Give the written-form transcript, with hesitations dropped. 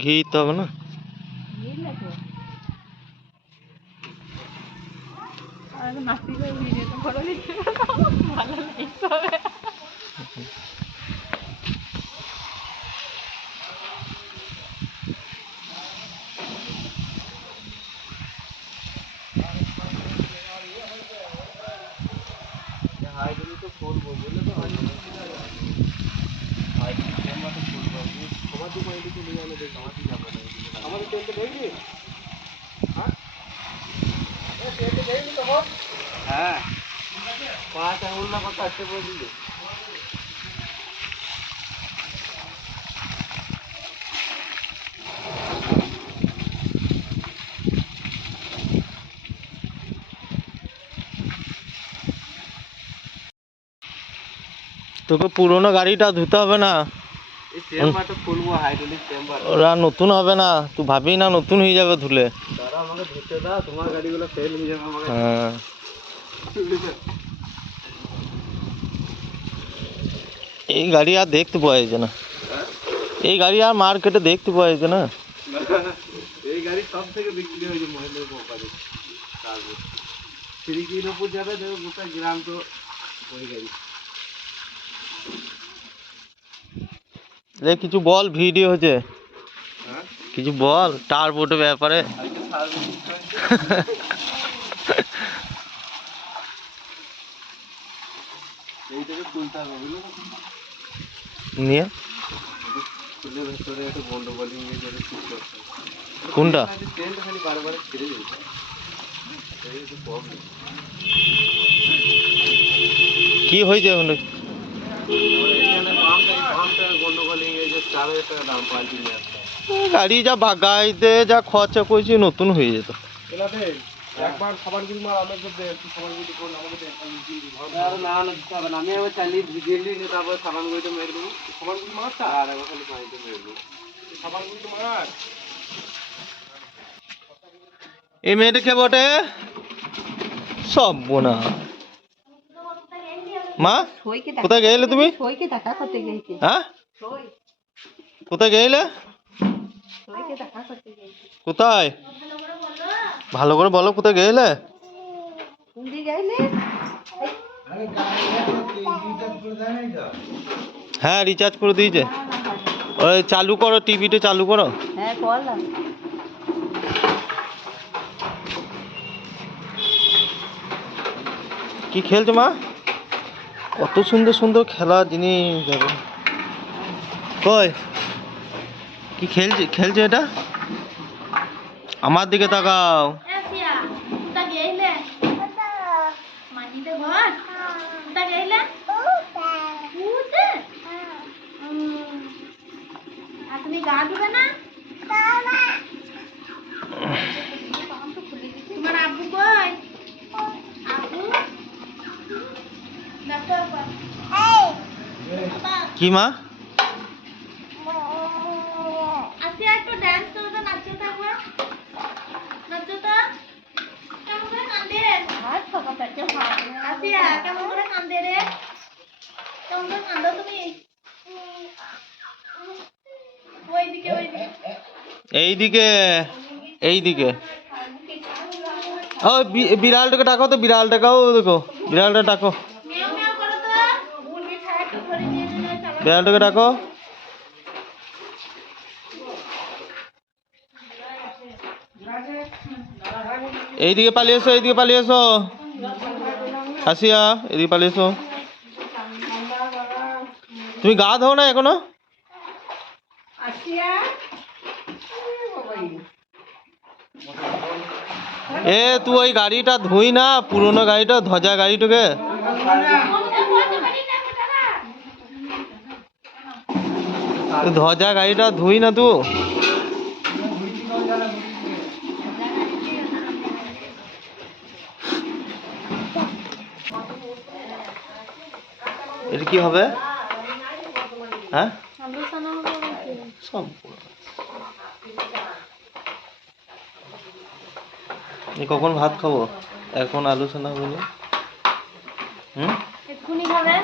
ঘি তো হবে না হ্যাঁ 5 আঙুল না কত আসতে বলছিল তোকে পুরোনো গাড়িটা ধুতে হবে না ওরা নতুন হবে না তুই ভাবি না নতুন হয়ে যাবে ধুলে হ্যাঁ এই গাড়ি আর দেখতে পাওয়া যাচ্ছে না এই গাড়ি আর মার্কেটে দেখতে পাওয়া যাচ্ছে না এই গাড়ি সব থেকে বিক্রি হয়েছে মহেন্দ্র কোম্পানি শ্রীকৃষ্ণপুর যাবে দেখো গোটা গ্রাম তো ওই গাড়ি কিছু বল ভিডিও হচ্ছে কিছু বল টার্বোটের ব্যাপারে নিয়ে কোনটা কি হয়েছে এখন গাড়ি যা বাগাইতে যা খরচা করছি নতুন হয়ে যেত একবার সাবানগুলো মার আমি সাবানগুলো কোন আমাকে না আমি আবার চালিয়ে ভিডিও নিয়ে তারপর সাবানগুলো মেরে দেবো সাবানগুলো মারটা আর একবার খালি পানিতে মেরে দেবো সাবানগুলো মার এই মেয়েটা কে বটে সব বোনা মা কোথায় গেলে তুমি হ্যাঁ কোথায় গেলে কোথায় ভালো করে বলো কোথায় গেলে হ্যাঁ রিচার্জ করে দিয়েছে ওই চালু করো টিভিটা চালু করো কি খেলছো মা কত সুন্দর সুন্দর খেলার জিনিস দেখো কই কি খেলছে এটা আমার দিকে তাকাও তুমি গা ধুবে না তোমার আব্বু কই আব্বু কি মা আসিয়া একটু ডান্স করো তো নাচো তো একবার নাচো তো কেমন করে কাঁদে আর ছোট পেটে আসিয়া কেমন করে কাঁদে রে কেমন করে কাঁদো তুমি ওইদিকে এইদিকে ও বিড়ালটাকে ডাকো তো বিড়ালটাকেও দেখো বিড়ালটা ডাকো বিড়ালটাকে ডাকো এইদিকে পালিয়ে এসো আসিয়া এদিকে পালিয়ে এসো তুমি গা ধো না এখনো এ তুই ওই গাড়িটা ধুই না পুরোনো গাড়িটা ধজা গাড়িটাকে ধজা গাড়িটা ধুই না তুই এটা কি হবে হ্যাঁ আলু সানা হবে নাকি? সব কখন ভাত খাবো এখন আলোচনা হলো হুম এক্ষুনি খাবে